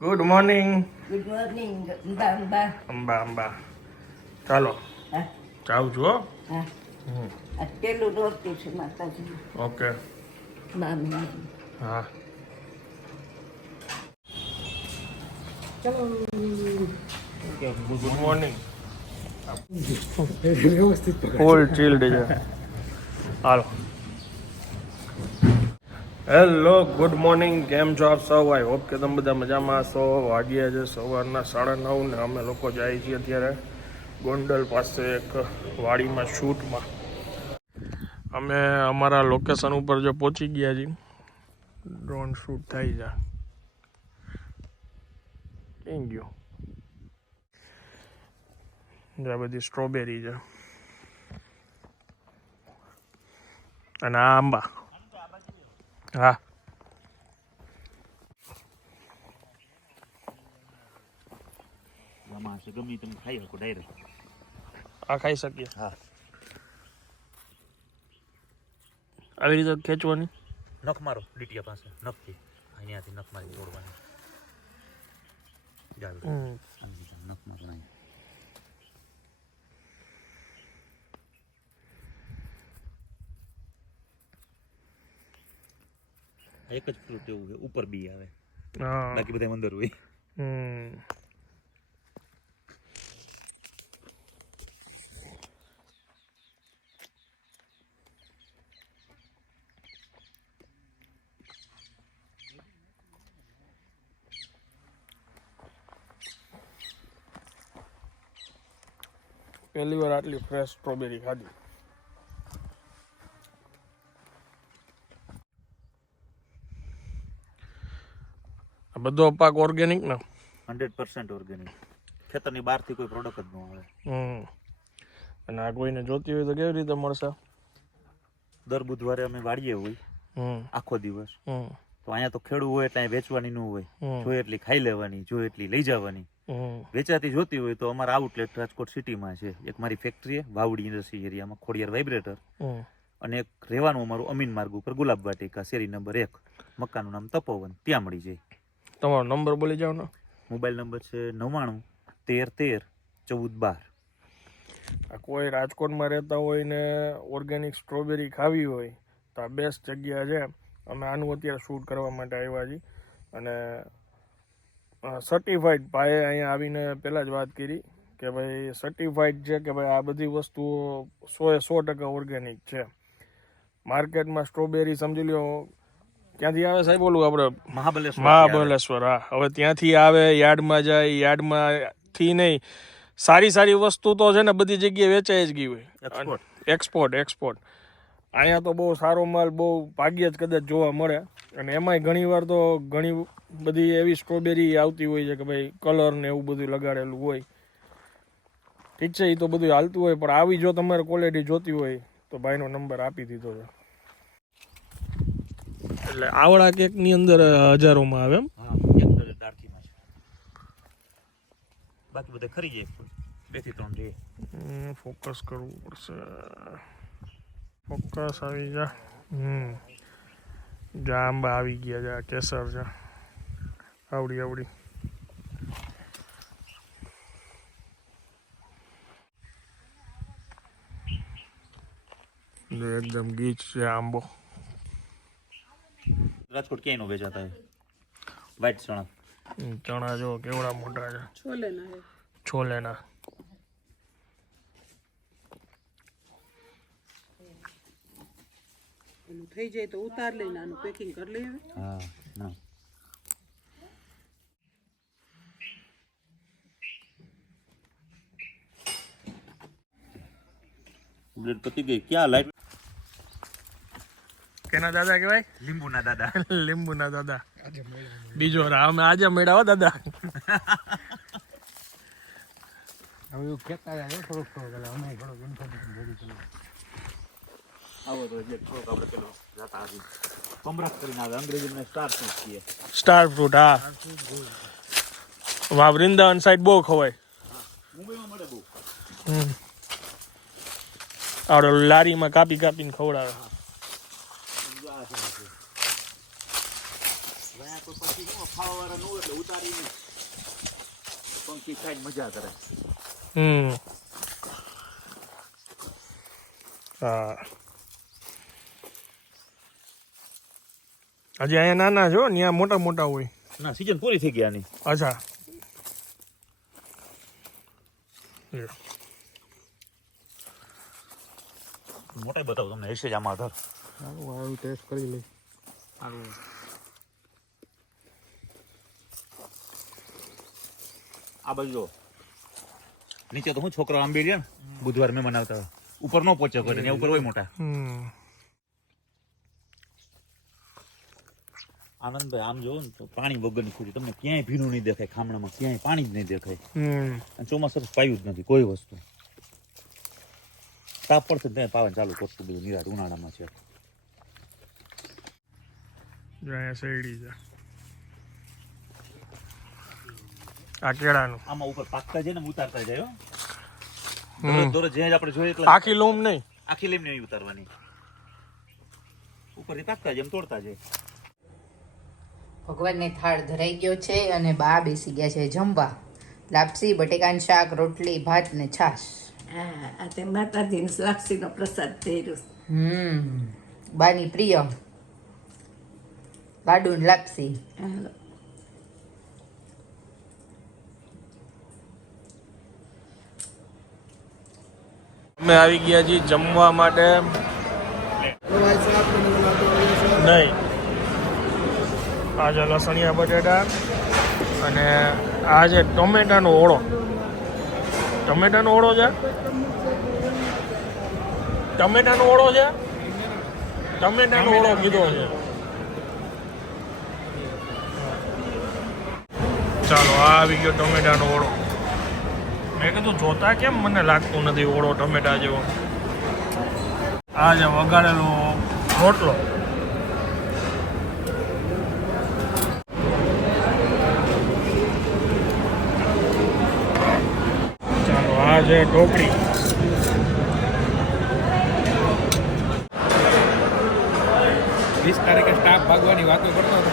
Good morning good morning Amba Amba Amba Amba ચાલો. હા. જાઉં છું હો. હા. હમ, આ પેલું નોરતું છે માતાજી. ઓકે. મામી હા. ગુડ મોર્નિંગ ફૂલ ચીલ્ડ છે. હાલો. Hello, good morning. કેમ છો આપ સૌ? આઈ હોપ કે તમે બધા મજામાં છો વાગ્યા છે સવારના સાડા નવ ને અમે લોકો જાય છીએ અત્યારે ગોંડલ પાસે એક વાડીમાં શૂટમાં. અમે અમારા લોકેશન ઉપર જો પહોંચી ગયા છીએ. ડ્રોન શૂટ થઈ જાય થેન્ક યુ આ બધી સ્ટ્રોબેરી છે. અને આ આંબા. હા. હશે ગમે તમે ખાઈ શકો ડાયરેક્ટ આ ખાઈ શકીએ હા આવી રીતે ખેંચવાની નખ મારો ડીટીયા પાસે નખથી અહીંયાથી નખ મારી તોડવાની જાવ નખ મારો નહીં એક જ ફ્રૂટ એવું છે ઉપર બી આવે. બાકી બધા અંદર હોય. પહેલી વાર આટલી ફ્રેશ સ્ટ્રોબેરી ખાધી. બધો પાક ઓર્ગેનિક ને. હંડ્રેડ પર્સન્ટ ઓર્ગેનિક ખેતરની બહારથી કોઈ પ્રોડક્ટ જ ન આવે હમ. અને આ કોઈને જોતી હોય તો કેવી રીતે મળશે? દર બુધવારે અમે વાળીએ હોય. આખો દિવસ. તો અહીંયા તો ખેડૂ હોય એટલે વેચવાની ન હોય. જો એટલી ખાઈ લેવાની જો એટલી લઈ જવાની. વેચાતી જોતી હોય તો અમારા આઉટલેટ રાજકોટ સિટીમાં છે. એક મારી ફેક્ટરી વાવડી ઇન્ડસ્ટ્રી એરિયામાં ખોડિયાર વાઇબ્રેટર અને એક રહેવાનું અમારું અમીન માર્ગ ઉપર ગુલાબ વાટિકા શેરી નંબર એક. મકાનનું નામ તપોવન. ત્યાં મળી જાય. તમારો નંબર બોલી જાઓ ને. મોબાઈલ નંબર છે નવ્વાણું તેર તેર ચૌદ બાર. આ કોઈ રાજકોટમાં રહેતા હોય ને ઓર્ગેનિક સ્ટ્રોબેરી ખાવી હોય તો આ બેસ્ટ જગ્યા છે. અમે આનું અત્યારે શૂટ કરવા માટે આવ્યા છીએ. અને સર્ટિફાઈડ ભાઈએ અહીંયા આવીને પહેલાં જ વાત કરી કે ભાઈ સર્ટિફાઈડ છે કે ભાઈ આ બધી વસ્તુઓ સો એ સો ટકા ઓર્ગેનિક છે. માર્કેટમાં સ્ટ્રોબેરી સમજી લ્યો ક્યાંથી આવે સાહેબ બોલું આપણે મહાબલેશ્વર મહાબલેશ્વર હા. હવે ત્યાંથી આવે યાર્ડમાં જાય યાર્ડમાં થી નહીં. સારી સારી વસ્તુ તો છે ને બધી જગ્યાએ વેચાઈ જ ગઈ હોય. એક્સપોર્ટ એક્સપોર્ટ અહીંયા તો બહુ સારો માલ બહુ ભાગ્યે જ કદાચ જોવા મળે. અને એમાંય ઘણી વાર તો ઘણી બધી એવી સ્ટ્રોબેરી આવતી હોય છે કે ભાઈ કલર ને એવું બધું લગાડેલું હોય. ઠીક છે એ તો બધું હાલતું હોય પણ આવી જો તમારે ક્વોલિટી જોતી હોય તો ભાઈનો નંબર આપી દીધો છે. એટલે આવડા કેકની અંદર હજારોમાં આવે એમ. બાકી બધા ખરી જાય બેથી ત્રણ હમ, ફોકસ કરવું પડશે. ફોકસ આવી જા. હમ જાંબા આવી ગયા જા કેસર જા. આવડી આવડી. એકદમ ગીચ છે આંબો. રાજકોટ ક્યાંયનો વેચાતા હોય? વાઈટ ચણા. ચણા જો કેવડા મોટા છે. છોલેના છોલેના. થઈ જાય તો ઉતાર લઈને આનું પેકિંગ કરી લઈએ હા હા. પતી ગઈ. ક્યાં લાઈટ કેના દાદા કહેવાય? લીંબુના દાદા. લીંબુના દાદા. બીજો રા અમે આજે મેળાવો દાદા આવો તો એટલે થોડોક આપણે પેલો જાતા આવી પમરાક કરીને આવે અંગ્રેજીમાં સ્ટાર ફ્રૂટ કહીએ. સ્ટાર ફ્રૂટ હા. વાહ વૃંદાવન સાઈડ બહુ ખવાય. મુંબઈમાં મળે બહુ. હમ. આવડે લારીમાં કાપી કાપીને ખવડાવે. કોઈ પછી શું ખાવાવાળા ન એટલે ઉતારીને પંખી ખાઈને મજા કરે. હમ. હા. હજી અહીંયા નાના છો? ત્યાં મોટા મોટા હોય. ના સિઝન પૂરી થઈ ગયા ની અચ્છા. મોટા બતાવો તમને હશે જ આમાં આધાર. ટેસ્ટ કરી લઈ આ બાજુ જો. નીચે તો હું છોકરો આંબી રહ્યા ને બુધવાર મેં મનાવતા ઉપર નો પહોંચે કરે ને ઉપર હોય મોટા. આનંદભાઈ આમ જોવો ને તો પાણી વગરની ખુરી તમને ક્યાંય ભીનું નહીં દેખાય ખામણામાં ક્યાંય પાણી જ નહીં દેખાય. અને ચોમાસું પાયું જ નથી કોઈ વસ્તુ. તાપ પડશે ત્યાં પાવન ચાલુ કરશું બધું નિરાત ઉનાળામાં છે. જાય શેરડી છે. આ કેળાનું આમાં ઉપર પાકતા જાય ને ઉતારતા જાય હો. હમ. દરરોજ દરરોજ આપણે જોઈએ એટલે આખી લૂમ નહીં. આખી લીમ નહીં ઉતારવાની. ઉપરથી પાકતા જેમ તોડતા જાય. ભગવાનને થાળ ધરાઈ ગયો છે અને બા બેસી ગયા છે જમવા. લાપસી બટેકાનું શાક રોટલી ભાત ને છાશ. હા આ તે માતાજીનો લાપસીનો પ્રસાદ થયેલો હમ. બાની પ્રિય. લાડુ લાપસી. અમે આવી ગયા છીએ જમવા માટે. નહીં. આ છે લસણિયા બટેટા અને આ છે ટમેટાનો ઓળો. ટમેટાનો ઓળો છે? ટમેટાનો ઓળો છે? ટમેટાનો ઓળો કીધો છે. ચાલો, આ આવી ગયો ટમેટાનો ઓળો. મેં કીધું, જોતા કેમ મને લાગતું નથી ઓળો ટમેટા જેવો? આ જે વગાડેલો રોટલો. ચાલો, આ ઢોકળી. વીસ તારીખે સ્ટાફ ભાગવાની વાતો કરતો હતો.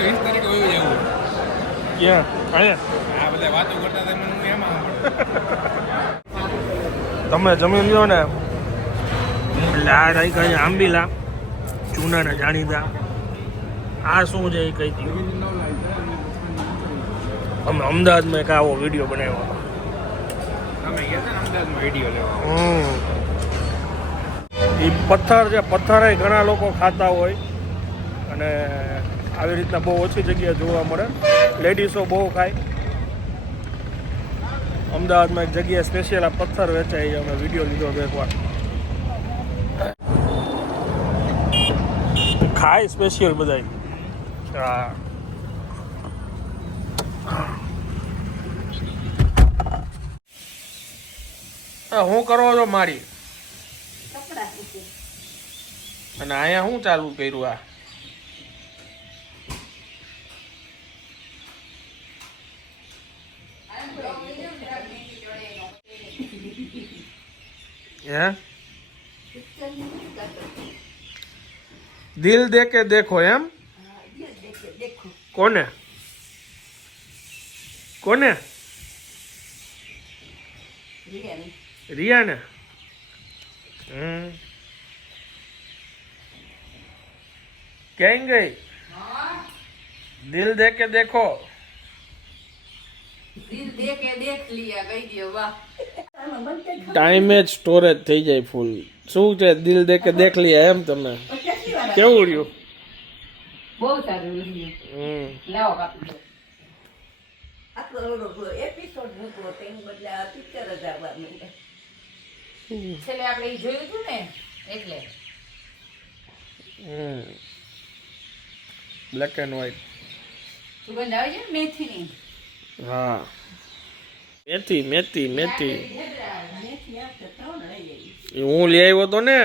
વીસ તારીખે જવું. તમે જમી લ્યો ને. એટલે આ કઈ આંબીલા. ચૂના જૂનાના જાણીતા. આ શું છે એ કહી દઉં અમે અમદાવાદમાં એક આવો વીડિયો બનાવ્યો ને. એ પથ્થર છે પથ્થર ઘણા લોકો ખાતા હોય. અને આવી રીતના બહુ ઓછી જગ્યાએ જોવા મળે. લેડીઝો બહુ ખાય. અમદાવાદમાં એક જગ્યાએ સ્પેશિયલ આ પથ્થર વેચાય છે અમે વીડિયો લીધો હતો એકવાર. ખાય સ્પેશિયલ બધા હા. હું કરો છો મારી? અને અહીંયા શું ચાલુ કર્યું આ? હે? દિલ દે કે દેખો એમ? કોને? કોને? રિયાને? હમ. ક્યાં ગઈ? દિલ દે કે દેખો. દિલ દે કે દેખ લિયા, ગઈ ગયો વાહ. ટાઈમે જ સ્ટોરેજ થઈ જાય ફૂલ શું છે? દિલ દે કે દેખ લીયા એમ તમે. કેવું રહ્યું? બહુ સારું હમ. લાવો કાપી એપિસોડ મૂકવો તેની બદલે આ પિક્ચર જ આવવા માંડ્યા છેલ્લે આપણે ઈ જોયું હતું ને એટલે. બ્લેક એન્ડ વ્હાઈટ સુગંધ આવે છે ને મેથીની? હા. મેથી મેથી મેથી. હું લઈ આવ્યો તો ને?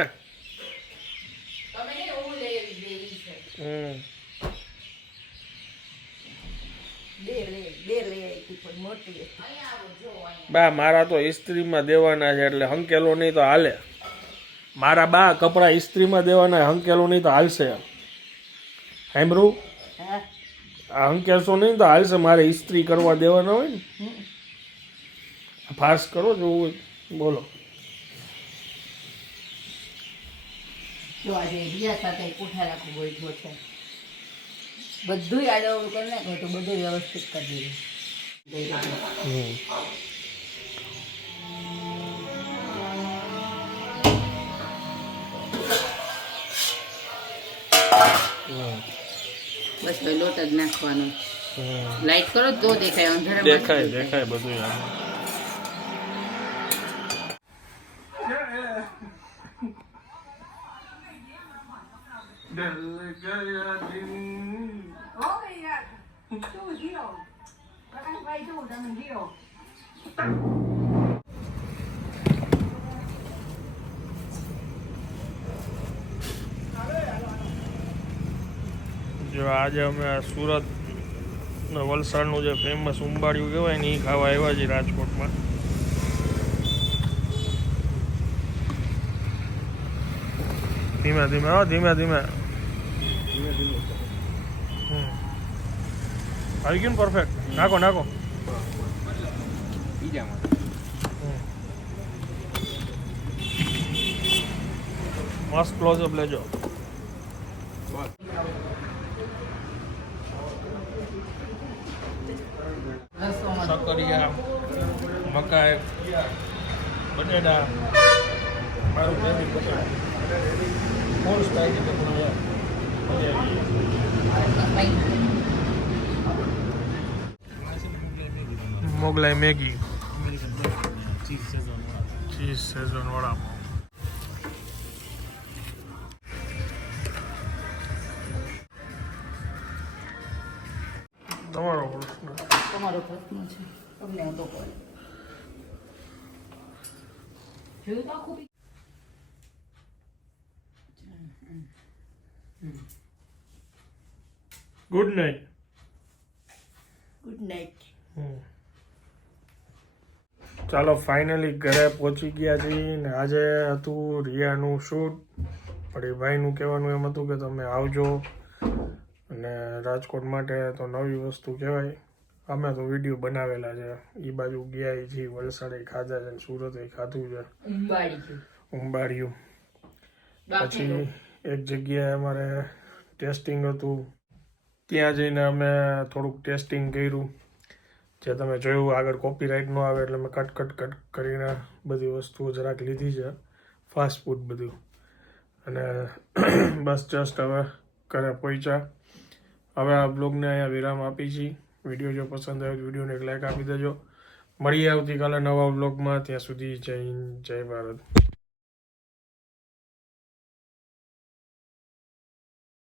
બે મારા તો ઇસ્ત્રીમાં દેવાના છે એટલે હંકેલો નહીં તો હાલે. મારા બા કપડાં ઇસ્ત્રીમાં દેવાના હંકેલો નહીં તો હાલશે. સાંભળું આ આમ નહીં તો હાલશે મારે ઇસ્ત્રી કરવા દેવાના હોય ને. ફાસ્ટ કરો જોવું બોલો. જો આજે બીજા સાથે કોઠા રાખવું હોય છે. બધું આડવડું કરી નાખો તો બધું વ્યવસ્થિત કરી દીધું હમ. બસ લોટ જ નાખવાનો. લાઈટ કરો તો દેખાય અંધારા દેખાય દેખાય બધું આમ. જો આજે અમે આ સુરત વલસાડનું જે ફેમસ ઉંબાડિયું કહેવાય ને એ ખાવા આવ્યા છીએ રાજકોટમાં. ધીમે ધીમે, હા, ધીમે ધીમે. આવી ગયું પરફેક્ટ નાખો નાખો. બીજામાં. મસ્ત ક્લોઝઅપ લેજો. સકરિયા મકાઈ બટેટા. મારું બેબી બટેટા ફૂલ સ્પાઈસી બટેટા Mughlai Maggi. Cheese schezwan vada pav તમારો પ્રશ્ન? તમારો પ્રશ્ન છે. તમને હું તો કહું જોયું તો આખું ગુડ નાઇટ ગુડ નાઇટ ચાલો ફાઇનલી ઘરે પહોંચી ગયા છીએ ને આજે હતું રિયાનું શૂટ પણ એ ભાઈનું કહેવાનું એમ હતું કે તમે આવજો. અને રાજકોટ માટે તો નવી વસ્તુ કહેવાય. અમે તો વીડિયો બનાવેલા છે. એ બાજુ ગયા છીએ વલસાડે ખાધા છે ને સુરતે ખાધું છે. ઉંબાડિયું. પછી એક જગ્યાએ અમારે ટેસ્ટિંગ હતું. ત્યાં જઈને અમે થોડુંક ટેસ્ટિંગ કર્યું. જે તમે જોયું, આગળ કોપીરાઇટ ન આવે એટલે મેં કટ કટ કટ કરીને બધી વસ્તુઓ જરાક લીધી છે. ફાસ્ટ ફૂડ બધું. અને બસ જસ્ટ હવે ઘરે પહોંચ્યા. હવે આ બ્લોગને અહીંયા વિરામ આપી છીએ વીડિયો જો પસંદ આવ્યો વિડીયોને એક લાઈક આપી દેજો. મળીએ આવતીકાલે નવા બ્લોગમાં ત્યાં સુધી જય હિન્દ, જય ભારત.